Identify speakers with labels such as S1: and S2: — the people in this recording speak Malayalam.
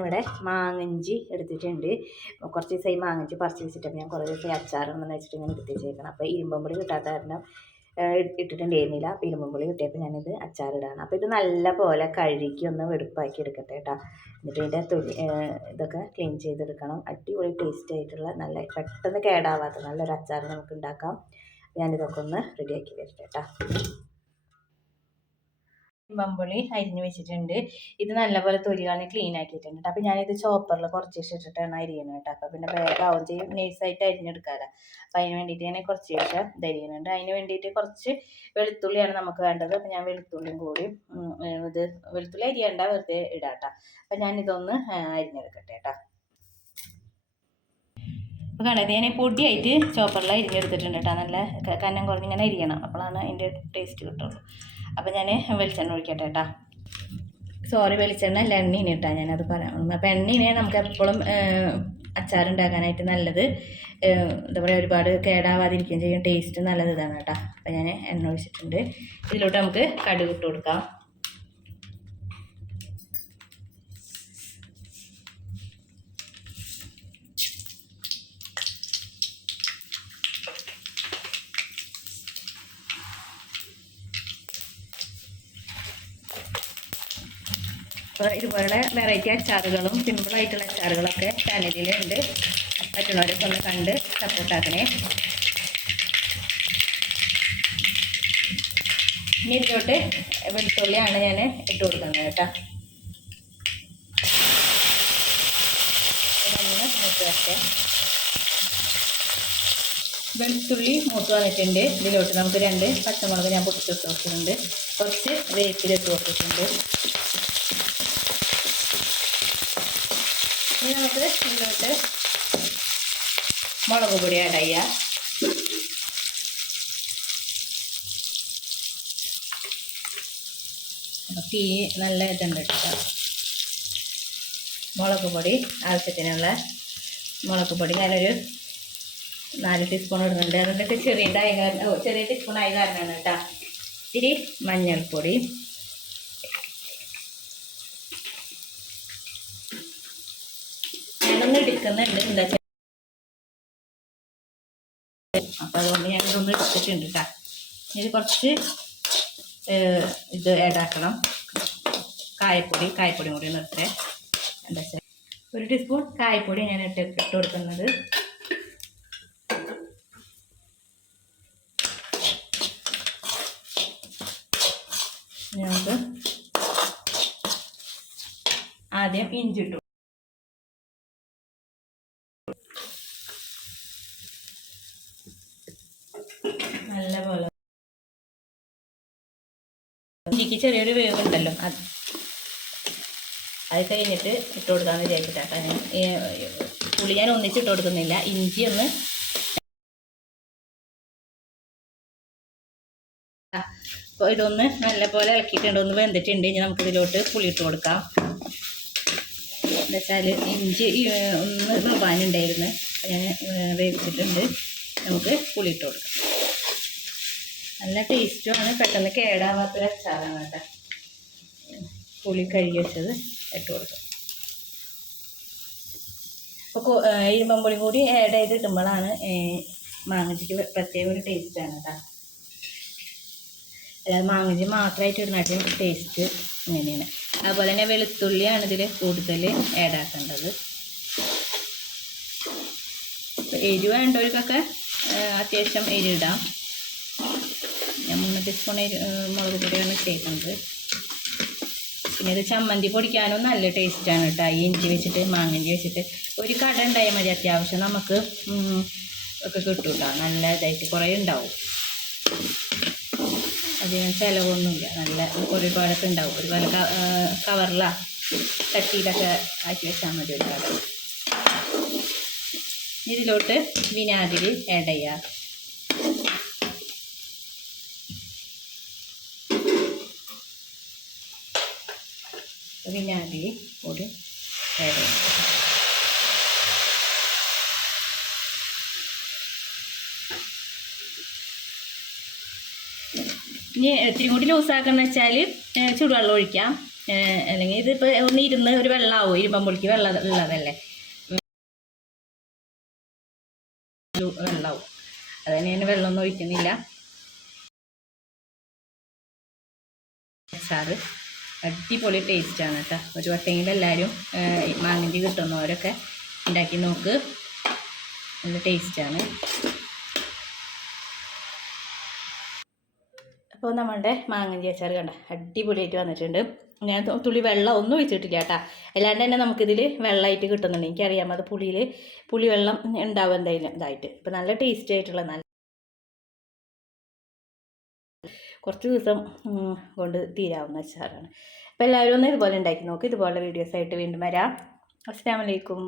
S1: ഇവിടെ മാങ്ങഞ്ചി എടുത്തിട്ടുണ്ട്. കുറച്ച് ദിവസമായി മാങ്ങഞ്ചി പറിച്ച് വെച്ചിട്ട് ഞാൻ കുറേ ദിവസമായി എന്ന് വെച്ചിട്ട് ഇങ്ങനെ എടുത്ത് അപ്പോൾ ഇരുമ്പമ്പുളി കിട്ടാത്ത കാരണം ഇട്ടിട്ടുണ്ടായിരുന്നില്ല. അപ്പോൾ ഇരുമ്പമ്പുളി കിട്ടിയപ്പോൾ ഞാനിത് അച്ചാറിടാണ്. അപ്പോൾ ഇത് നല്ല പോലെ കഴുകി ഒന്ന് വെടുപ്പാക്കി എടുക്കട്ടെ കേട്ടോ. എന്നിട്ട് ഇതിന്റെ ഏഹ് ഇതൊക്കെ ക്ലീൻ ചെയ്തെടുക്കണം. അടിപൊളി ടേസ്റ്റ് ആയിട്ടുള്ള നല്ല പെട്ടെന്ന് കേടാവാത്ത നല്ലൊരു അച്ചാർ നമുക്ക് ഉണ്ടാക്കാം ഞാനിതൊക്കെ ഒന്ന് റെഡിയാക്കി വരട്ടെ കേട്ടോ. ബമ്പുളി അരിഞ്ഞ് വെച്ചിട്ടുണ്ട്. ഇത് നല്ലപോലെ തൊലി കളഞ്ഞ് ക്ലീൻ ആക്കിയിട്ടുണ്ട് അപ്പോൾ ഞാനിത് ചോപ്പറിൽ കുറച്ച് ഇട്ടിട്ടാണ് അരിയുന്നത് കേട്ടോ അപ്പോൾ പിന്നെ വേഗമാവും ചെയ്യും. നൈസായിട്ട് അരിഞ്ഞെടുക്കാമല്ലോ അപ്പോൾ അതിന് വേണ്ടിയിട്ട് ഞാൻ കുറച്ച് ശേഷം ഇത് അരിയുന്നുണ്ട് അതിന് വേണ്ടിയിട്ട് കുറച്ച് വെളുത്തുള്ളിയാണ് നമുക്ക് വേണ്ടത്. അപ്പോൾ ഞാൻ വെളുത്തുള്ളിയും കൂടി ഇത് വെളുത്തുള്ളി അരിയണ്ട വെറുതെ ഇടാട്ടോ അപ്പോൾ ഞാനിതൊന്ന് അരിഞ്ഞെടുക്കട്ടെ കേട്ടോ അപ്പോൾ കണ്ടത് ഞാൻ പൊടിയായിട്ട് ചോപ്പറിൽ അരിഞ്ഞെടുത്തിട്ടുണ്ട് കേട്ടോ നല്ല കനം കുറഞ്ഞ് ഇങ്ങനെ അരിയണം. അപ്പോഴാണ് അതിന്റെ ടേസ്റ്റ് കിട്ടുള്ളൂ. അപ്പോൾ ഞാൻ വെളിച്ചെണ്ണ ഒഴിക്കട്ടെ കേട്ടോ. സോറി വെളിച്ചെണ്ണ അല്ല എണ്ണീനെ കേട്ടോ ഞാനത് പറയാം അപ്പോൾ എണ്ണീനെ നമുക്ക് എപ്പോഴും അച്ചാറുണ്ടാക്കാനായിട്ട് നല്ലത്. എന്താ പറയുക ഒരുപാട് കേടാവാതിരിക്കുകയും ചെയ്യും. ടേസ്റ്റ് നല്ലത് ഇതാണ് കേട്ടോ. അപ്പോൾ ഞാൻ എണ്ണ ഒഴിച്ചിട്ടുണ്ട്. ഇതിലോട്ട് നമുക്ക് കടുക് ഇട്ട് കൊടുക്കാം. അപ്പോൾ ഇതുപോലെ വെറൈറ്റി അച്ചാറുകളും സിമ്പിളായിട്ടുള്ള അച്ചാറുകളൊക്കെ ചാനലിലുണ്ട് പറ്റുന്നവരൊക്കെ ഒന്ന് കണ്ട് സപ്പോർട്ടാക്കണേ ഇനി ഇതിലോട്ട് വെളുത്തുള്ളിയാണ് ഞാൻ ഇട്ട് കൊടുക്കുന്നത് കേട്ടോ. വെളുത്തുള്ളി മൂത്ത് വന്നിട്ടുണ്ട്. ഇതിലോട്ട് നമുക്ക് രണ്ട് പച്ചമുളക് ഞാൻ പൊട്ടിച്ചിട്ട് വെച്ചിട്ടുണ്ട് കുറച്ച് വേപ്പിലിട്ട് വെച്ചിട്ടുണ്ട് ഇനി നമുക്ക് ഇതിലോട്ട് മുളക് പൊടി ആഡ് ചെയ്യാം തീ നല്ല ഇതുണ്ട് കേട്ടോ. മുളക് പൊടി ആവശ്യത്തിനുള്ള മുളക് പൊടി ഞാനൊരു നാല് ടീസ്പൂൺ ഇടുന്നുണ്ട്. എന്നിട്ട് ചെറിയ ചെറിയ ടീസ്പൂൺ ആയി കാരണമാണ് കേട്ടോ. ഇത്തിരി മഞ്ഞൾപ്പൊടി എടുക്കുന്നുണ്ട്. എന്താ അപ്പൊ അതുകൊണ്ട് ഞാൻ ഇതൊന്നും എടുത്തിട്ടുണ്ട് കേട്ടോ ഇത് കുറച്ച് ഇത് ഏടാക്കണം. കായപ്പൊടി കായപ്പൊടി കൂടി നിർത്തേ എന്താ വെച്ചാൽ ഒരു ടീസ്പൂൺ കായപ്പൊടി ഞാൻ ഇട്ട് ഇട്ട് കൊടുക്കുന്നത്. നമുക്ക് ആദ്യം ഇഞ്ചി നല്ലപോലെ. ഇഞ്ചിക്ക് ചെറിയൊരു വേവ് ഉണ്ടല്ലോ അത് അത് കഴിഞ്ഞിട്ട് ഇട്ട് കൊടുക്കാമെന്ന് വിചാരിച്ചിട്ടാ. ഞാൻ പുളി ഞാൻ ഒന്നിച്ചിട്ട് കൊടുക്കുന്നില്ല. ഇഞ്ചി ഒന്ന് അപ്പോൾ ഇതൊന്ന് നല്ലപോലെ ഇളക്കിയിട്ടുണ്ട്. ഒന്ന് വെന്തിട്ടുണ്ട്. ഇനി നമുക്ക് ഇതിലോട്ട് പുളി ഇട്ട് കൊടുക്കാം. എന്താ വെച്ചാൽ ഇഞ്ചി ഒന്ന് നിർവാനുണ്ടായിരുന്നു ഞാൻ വേവിച്ചിട്ടുണ്ട്. നമുക്ക് പുളി ഇട്ട് കൊടുക്കാം. നല്ല ടേസ്റ്റുമാണ്. പെട്ടെന്ന് കേടാവാത്ത അച്ചാറാണ് കേട്ടോ. പുളി കഴുകി വെച്ചത് ഇട്ട് കൊടുക്കും അപ്പോൾ ഇരുമ്പമ്പുളി കൂടി ആഡ് ചെയ്ത് ഇടുമ്പോഴാണ് മാങ്ങജിക്ക് പ്രത്യേക ഒരു ടേസ്റ്റാണ് കേട്ടോ. അതായത് മാങ്ങജി മാത്രമായിട്ട് ഇടുന്നതായിട്ടും ടേസ്റ്റ് ഇങ്ങനെയാണ്. അതുപോലെ തന്നെ വെളുത്തുള്ളിയാണ് ഇതിൽ കൂടുതൽ ആഡ് ആക്കേണ്ടത്. എരിവ് വേണ്ടവർക്കൊക്കെ അത്യാവശ്യം എരിവിടാം മൂന്ന് ടീസ്പൂൺ മുളക് പൊടിയാണ് ചേർക്കുന്നത് പിന്നെ ഇത് ചമ്മന്തി പൊടിക്കാനും നല്ല ടേസ്റ്റാണ് കേട്ടോ. ഈ ഇഞ്ചി വെച്ചിട്ട് മാങ്ങഞ്ചി വെച്ചിട്ട്. ഒരു കട ഉണ്ടായാൽ മതി. അത്യാവശ്യം നമുക്ക് ഒക്കെ കിട്ടൂല. കേട്ടോ നല്ല ഇതായിട്ട് കുറേ ഉണ്ടാവും. അധികം ചിലവൊന്നുമില്ല. നല്ല ഒരുപാടൊക്കെ ഉണ്ടാവും. ഒരുപാട് കവറിലാ ചട്ടിയിലൊക്കെ ആക്കി വെച്ചാൽ മതി ഒരുപാട്. ഇതിലോട്ട് വിനാഗിരി ആഡ് വിനാഗിരി കൂടി ആഡ് ചെയ്യാം ഇനി ഇത്തിരി കൂടി ലൂസാക്കാന്ന് വെച്ചാൽ ചൂടുവെള്ളം ഒഴിക്കാം. അല്ലെങ്കിൽ ഇതിപ്പോൾ ഒന്ന് ഇരുന്ന് ഒരു വെള്ളമാവും ഇരുമ്പമ്പുളിക്ക് വെള്ളം ഉള്ളതല്ലേ വെള്ളമാവും അതിന് ഞാൻ വെള്ളമൊന്നും ഒഴിക്കുന്നില്ല. അച്ചാറ് അടിപൊളി ടേസ്റ്റാണ് കേട്ടോ ഒരു വട്ടെങ്കിലും എല്ലാവരും മാങ്ങഞ്ചി കിട്ടുന്നവരൊക്കെ ഉണ്ടാക്കി നോക്ക്. നല്ല ടേസ്റ്റാണ് അപ്പോൾ നമ്മളുടെ മാങ്ങഞ്ചി അച്ചാർ കണ്ട അടിപൊളിയായിട്ട് വന്നിട്ടുണ്ട്. ഞാൻ തുളി വെള്ളം ഒന്നും ഒഴിച്ചിട്ടില്ല കേട്ടോ അല്ലാണ്ട് തന്നെ നമുക്കിതിൽ വെള്ളമായിട്ട് കിട്ടുന്നുണ്ട്. എനിക്കറിയാം അത് പുളിയിൽ പുളി വെള്ളം ഉണ്ടാവും എന്തായാലും ഇതായിട്ട്. ഇപ്പം നല്ല ടേസ്റ്റി ആയിട്ടുള്ള നല്ല കുറച്ച് ദിവസം കൊണ്ട് തീരാവുന്ന അച്ചാറാണ്. അപ്പോൾ എല്ലാവരും ഒന്ന് ഇതുപോലെ ഉണ്ടാക്കി നോക്കി. ഇതുപോലെ വീഡിയോസ് ആയിട്ട് വീണ്ടും വരാം. അസ്സാം വലൈക്കും